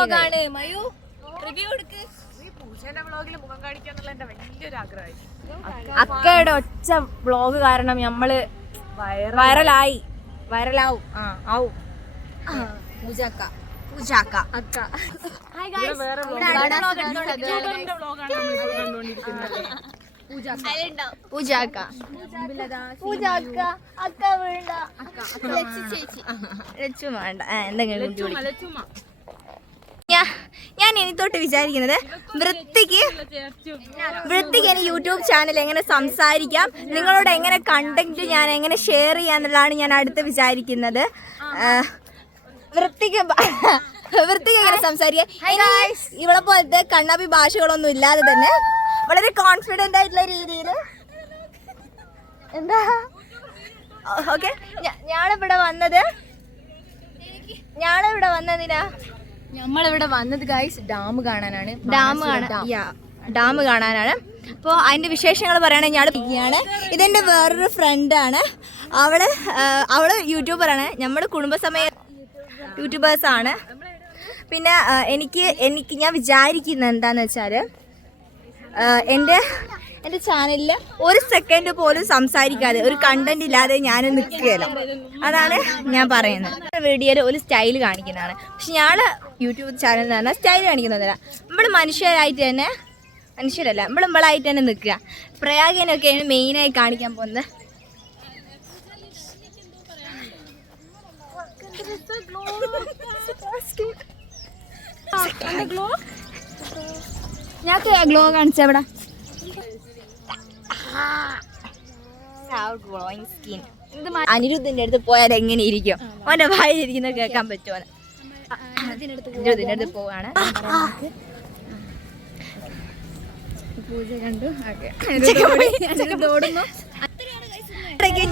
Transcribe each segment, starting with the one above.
വ്ലോഗാണ്. മയു review കൊടുക്ക്. അക്കയുടെ ഒറ്റ vlog കാരണം നമ്മള് വൈറലാവും. ആവും. പൂജാക്ക അക്ക. Hi guys. പൂജാക്ക അക്ക വേണ്ട. ലച്ചു വേണ്ട. എന്തെങ്കിലും ഞാൻ ഇനി തൊട്ട് വിചാരിക്കുന്നത് വൃത്തിക്ക് എന്റെ യൂട്യൂബ് ചാനൽ എങ്ങനെ സംസാരിക്കാം, നിങ്ങളോട് എങ്ങനെ കണ്ടന്റ് ഞാൻ എങ്ങനെ ഷെയർ ചെയ്യാന്നുള്ളതാണ് ഞാൻ അടുത്ത് വിചാരിക്കുന്നത്. വൃത്തിക്ക് എങ്ങനെ സംസാരിക്കാം. ഇവളെ പോലത്തെ കണ്ണാപ്പി ഭാഷകളൊന്നും ഇല്ലാതെ തന്നെ വളരെ കോൺഫിഡന്റ് ആയിട്ടുള്ള രീതിയിൽ എന്താ ഓക്കെ. ഞാനിവിടെ വന്നതിനാ നമ്മളിവിടെ വന്നത് ഗൈസ് ഡാം കാണാനാണ്. ഡാം കാണാനാണ്. അപ്പോൾ അതിൻ്റെ വിശേഷങ്ങൾ പറയുകയാണെങ്കിൽ ഞാൻ ഇതെൻ്റെ വേറൊരു ഫ്രണ്ടാണ്. അവള് യൂട്യൂബറാണ്. നമ്മൾ കുടുംബസമയ യൂട്യൂബേഴ്സാണ്. പിന്നെ എനിക്ക് ഞാൻ വിചാരിക്കുന്നത് എന്താണെന്ന് വെച്ചാൽ എൻ്റെ ചാനലിൽ ഒരു സെക്കൻഡ് പോലും സംസാരിക്കാതെ ഒരു കണ്ടന്റ് ഇല്ലാതെ ഞാൻ നിൽക്കുകയില്ല. അതാണ് ഞാൻ പറയുന്നത്. വീഡിയോയിൽ ഒരു സ്റ്റൈൽ കാണിക്കുന്നതാണ്. പക്ഷെ ഞാൻ യൂട്യൂബ് ചാനലിൽ പറഞ്ഞാൽ സ്റ്റൈൽ കാണിക്കുന്നതല്ല. നമ്മൾ മനുഷ്യരല്ല നമ്മളായിട്ട് തന്നെ നിൽക്കുക. പ്രയാഗനൊക്കെയാണ് മെയിനായി കാണിക്കാൻ പോകുന്നത്. ഞാൻ ഗ്ലോ കാണിച്ചവിടെ അനിരുദ്ധിന്റെ അടുത്ത് പോയാൽ എങ്ങനെ ഇരിക്കും? അവന്റെ വായിലിരിക്കുന്നത് കേൾക്കാൻ പറ്റുമോ? അനിരുദ്ധിന്റെ അടുത്ത് പോവാണ്. പൂജ കണ്ടു.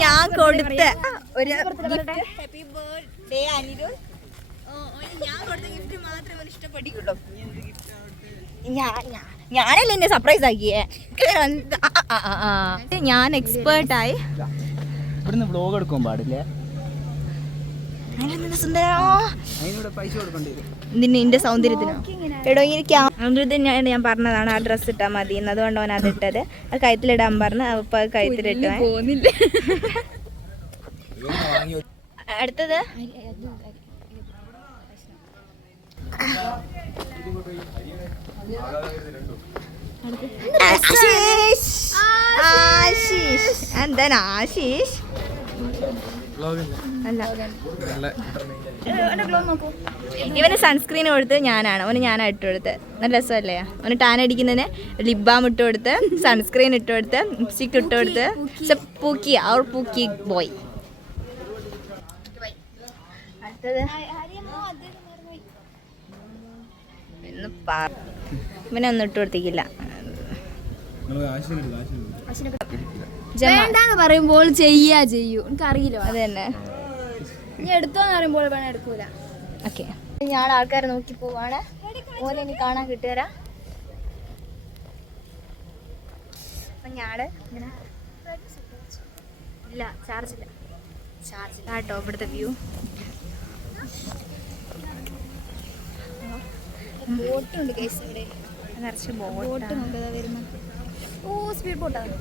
ഞാൻ കൊടുത്ത ഒരു ഹാപ്പി ബർത്ത്ഡേ അനിരുദ്ധ്. ഞാൻ കൊടുത്ത ഗിഫ്റ്റ് മാത്രമേ ഇഷ്ടപ്പെട്ടിട്ടുള്ളൂ. ഞാനല്ലേ എന്നെ സർപ്രൈസ് ആക്കിയേ. ഞാൻ എക്സ്പേർട്ടായി. വ്ലോഗ് എടുക്കാൻ പാടില്ലേ? നിന്റെ സൗന്ദര്യത്തിനോ? എടോ എനിക്ക് അമൃതന്നെയാണ് ഞാൻ പറഞ്ഞതാണ് ആ ഡ്രസ്സ് ഇട്ടാൽ മതി എന്ന്. അതുകൊണ്ട് അവൻ അതിട്ടത്. അത് കഴുത്തിലിടാൻ പറഞ്ഞു. അപ്പൊ അത് കഴുത്തിലിട്ടോ. അടുത്തത് ആശീഷ്. എന്താണ് ആശീഷ്? ഇവന് സൺസ്ക്രീൻ കൊടുത്ത് അവന് ഞാനാണ് ഇട്ട് കൊടുത്ത്. നല്ല രസമല്ലേ? അവന് ടാൻ അടിക്കുന്നതിന് ലിപ് ബാം ഇട്ട് കൊടുത്ത്, സൺസ്ക്രീൻ ഇട്ട് കൊടുത്ത്, ലിപ്സ്റ്റിക് ഇട്ട് കൊടുത്ത്. പൂക്കി ബോയ്. അടുത്തത് ഇവനൊന്നും ഇട്ട് കൊടുത്തിക്കില്ല. വേണ്ടാന്ന് പറയുമ്പോൾ ചെയ്യൂ. എനിക്കറിയില്ല. അത് തന്നെ. നീ എടുത്തോന്ന് പറയുമ്പോൾ വേണം എടുക്കൂല. ഓക്കെ. ഞാൻ ആൾക്കാരെ നോക്കി പോവാണ്. ഓലെ ഇനി കാണാൻ കിട്ടുകരാ. അപ്പം ഞാള് ഇങ്ങനെ ഇല്ല, ചാർജില്ല കേട്ടോ. ഇവിടുത്തെ വ്യൂ ബോട്ടുണ്ട് കേസ്. ഇവിടെ നിറച്ച് ബോട്ടുണ്ട് വരുന്നത്. ഓ സ്പീഡ് ബോട്ടാണ്.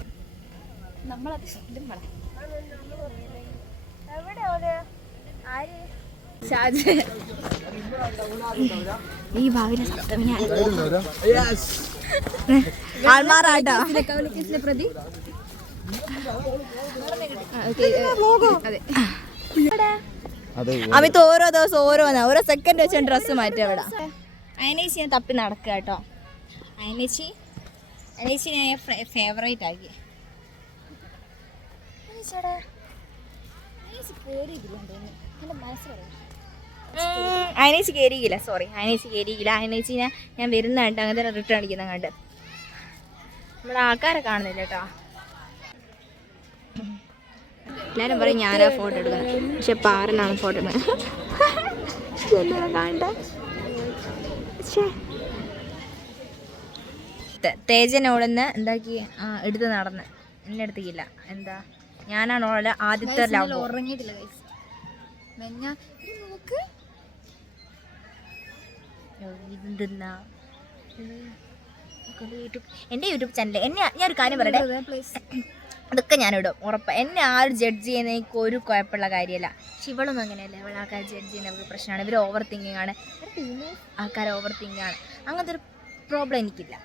നമ്മളത് ഈ ഭാവിയിലെ സപ്തമിനാണ് ആൾമാറാട്ടോ. പ്രതി അമിത് ഓരോ ദിവസം ഓരോ സെക്കൻഡ് വെച്ച ഡ്രസ്സ് മാറ്റുക. ഇവിടെ അയനേച്ചി ഞാൻ തപ്പി നടക്കുക കേട്ടോ. അയനേച്ചി ഞാൻ ഫേവറേറ്റ് ആക്കി. അയനേച്ചി കയറിയില്ല. അയനേച്ചി ഞാൻ വരുന്ന കണ്ട് അങ്ങനെ റിട്ടേൺ അടിക്കുന്ന കണ്ട്. നമ്മുടെ ആൾക്കാരെ കാണുന്നില്ല കേട്ടോ. എല്ലാവരും പറയും ഞാനാ ഫോട്ടോ എടുക്കുന്നത്. പക്ഷെ പാരനാണ് ഫോട്ടോ എടുക്കുന്നത്. കാണണ്ട. തേജനോടൊന്ന് എന്താക്കി എടുത്ത് നടന്ന് എന്നെ എടുത്തില്ല. എന്താ ഞാനാണ് ഓളെ ആദ്യത്തെ ലവ്. ഉറങ്ങിയിട്ടില്ല. ഇതെന്താ എൻ്റെ യൂട്യൂബ് ചാനൽ ഞാനൊരു കാര്യം പറയട്ടെ, അതൊക്കെ ഞാനിടും ഉറപ്പ്. എന്നെ ആരും ജഡ്ജ് ചെയ്യുന്ന എനിക്ക് ഒരു കുഴപ്പമുള്ള കാര്യമല്ല. പക്ഷെ ഇവളൊന്നും അങ്ങനെയല്ല. ഇവൾ ആൾക്കാർ ജഡ്ജ് ചെയ്യുന്നവർക്ക് പ്രശ്നമാണ്. ഇവർ ഓവർ തിങ്കിങ് ആണ്. ആൾക്കാർ ഓവർ തിങ്കിങ് ആണ്. അങ്ങനത്തെ ഒരു പ്രോബ്ലം എനിക്കില്ല.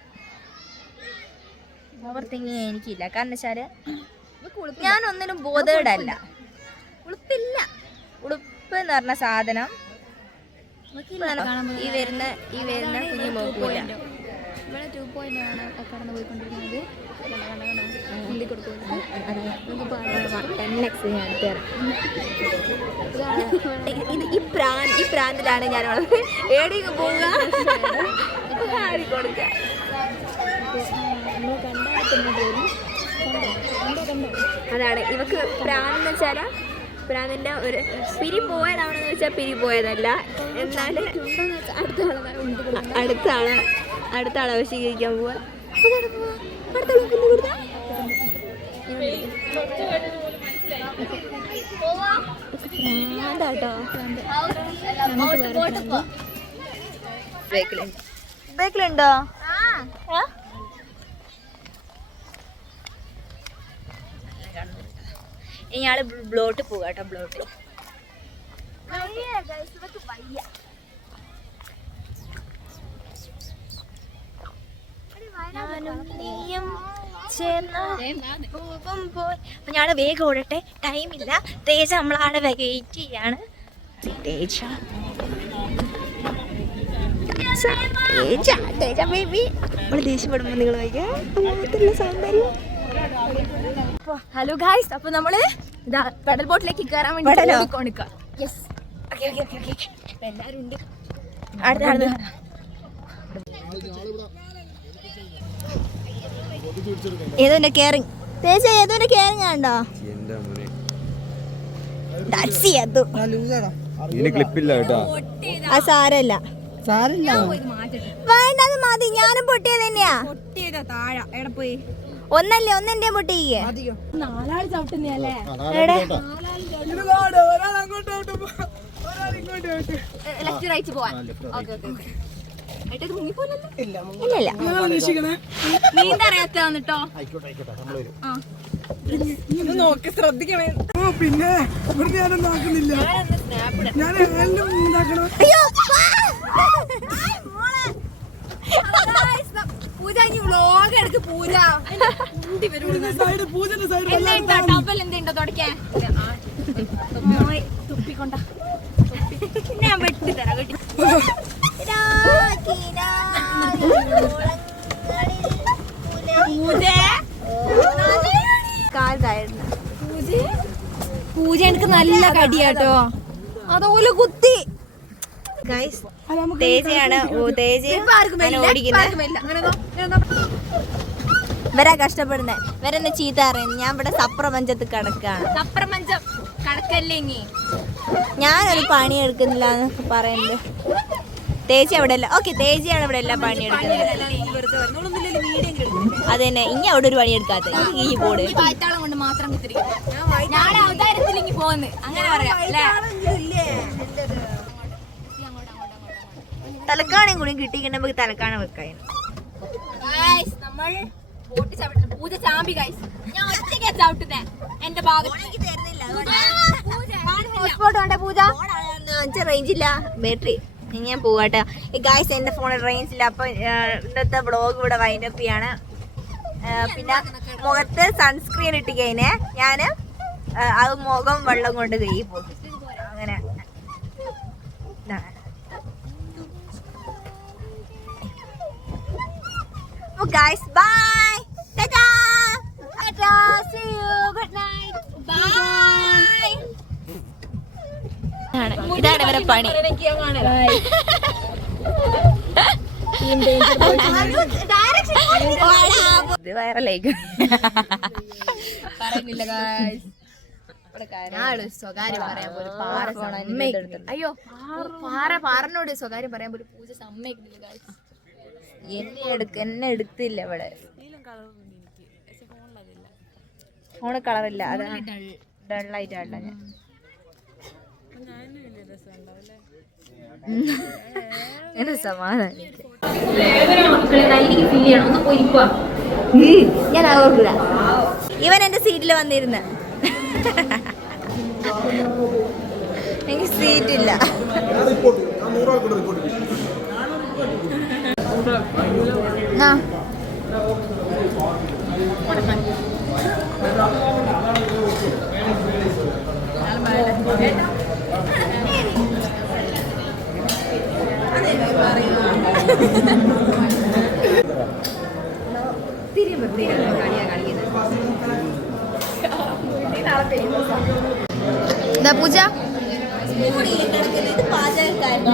ഓവർ തിങ്കിങ് എനിക്കില്ല. കാരണം വെച്ചാൽ ഞാനൊന്നിനും ബോധേഡല്ല. ഉളുപ്പ് എന്ന് പറഞ്ഞ സാധനം ഈ വരുന്ന കുഞ്ഞു നോക്കൂല. ഇവിടെ 2 ആണ് കടന്നു പോയിക്കൊണ്ടിരിക്കുന്നത്. ഉള്ളി കൊടുക്കുന്നത് ഈ പ്രാന്തിലാണ് ഞാൻ ഏടിയും പോവുക. കൊടുക്കുക അതാണ് ഇവക്ക് പ്രാന്തെന്ന് വെച്ചാൽ പ്രാന്തിൻ്റെ ഒരു പിരി പോയതാണെന്ന് വെച്ചാൽ പിരി പോയതല്ല. എന്നാൽ അടുത്ത ആളെ വശീകരിക്കാൻ പോവാ. ബേക്കിലുണ്ടോ? ഇയാള് ബ്ലോട്ട് പോകാട്ടോ. ബ്ലോട്ട് അപ്പൊ ഞാള് വേഗം ഓടട്ടെ, ടൈമില്ല. തേജ നമ്മളാടെ വെയിറ്റ് ചെയ്യാണ്. ദേഷ്യപ്പെടുമ്പോ നിങ്ങൾ ഹലോ ഗായ്സ്, അപ്പൊ നമ്മള് ഇതാ പെഡൽ ബോട്ടിലേക്ക് കയറാൻ വേണ്ടി എല്ലാരും ഉണ്ട്. അടുത്ത ഏതോന്റെ കെയറിങ് തേജ, ഏതോന്റെ കെയറിങ് ആണ്ടോ? സാരല്ല വേണ്ടത് മതി. ഞാനും പൊട്ടിയത് തന്നെയാ. ഒന്നല്ലേ ഒന്നെന്റെ പൊട്ടിക്ക്. ലെഫ്റ്റ് റൈറ്റ് പോവാൻ. നീന്തറിയാത്തോ? നോക്കി ശ്രദ്ധിക്കണേ. പിന്നെ ഞാനൊന്നും ആക്കുന്നില്ല. പൂജ വ്ലോഗ് എടുക്ക്. പൂജ എന്തുണ്ടോ തുടക്കാൻ തുപ്പിക്കൊണ്ട ഞാൻ വെട്ടിത്തരാം. വെട്ടി പൂജ എനിക്ക് നല്ല കടിയാട്ടോ. അതുപോലെ കുത്തി തേജയാണ് ഇവരാ കഷ്ടപ്പെടുന്നേ. ഇവരെന്നെ ചീത്ത അറിയുന്നു. ഞാൻ ഇവിടെ സപ്രപഞ്ചത്ത് കിടക്കാണ്. സപ്രപഞ്ചം കിടക്കല്ലേ ഇനി. ഞാനൊരു പണി എടുക്കുന്നില്ല എന്നൊക്കെ പറയുന്നത്. തേജി അവിടെ അല്ല. ഓക്കെ, തേജിയാണ് ഇവിടെ എല്ലാ പണി എടുക്കുന്നത്. അത് തന്നെ. ഇനി അവിടെ ഒരു പണി എടുക്കാത്ത ഈ ബോർഡ് കൊണ്ട് മാത്രം അങ്ങനെ പറയാം. തലക്കാണയും കൂടി കിട്ടിക്കണ്ട നമുക്ക് തലക്കാണ വെക്കാൻ. പൂജ ചാമ്പി ഗൈസ്. ഞാൻ ഒറ്റയ്ക്ക് ചവിട്ടുന്നേ. എന്റെ ഭാഗത്ത് റേഞ്ചില്ല, ബാറ്ററി. ഞാൻ പോവാട്ടെ ഗൈസ്. എന്റെ ഫോണിൽ റേഞ്ച് ഇല്ല. അപ്പൊ ഇന്നത്തെ വ്ളോഗ് ഇവിടെ വൈൻഡപ്പ് ചെയ്യാണ്. പിന്നെ മുഖത്ത് സൺസ്ക്രീൻ ഇട്ട് കഴിഞ്ഞേ ഞാന് അത് മുഖം വെള്ളം കൊണ്ട് കഴുകി പോകും. അങ്ങനെ guys bye. See you. Good night. Bye. ഇതാണ് ഇവരെ പണി. ഇത് വൈറലായിക്കും. പറയുന്നില്ല ഗൈസ്. സ്വകാര്യം പറയാൻ പോലും അയ്യോ പാറനോട് സ്വകാര്യം പറയാൻ പോലും പൂജ സമ്മതിക്കുന്നില്ല ഗൈസ്. എന്നെ എടുത്തില്ല ഇവിടെ. ഫോണ് കളറില്ല. അതാണ് ഡള്ളായിട്ടാണ് ഞാൻ. എന്നെ സമാധാനിക്കും. ഞാൻ ഓർക്കില്ല. ഇവൻ എന്റെ സീറ്റിൽ വന്നിരുന്ന എനിക്ക് സീറ്റില്ല. ആ പൂജ പാചകക്കാരൻ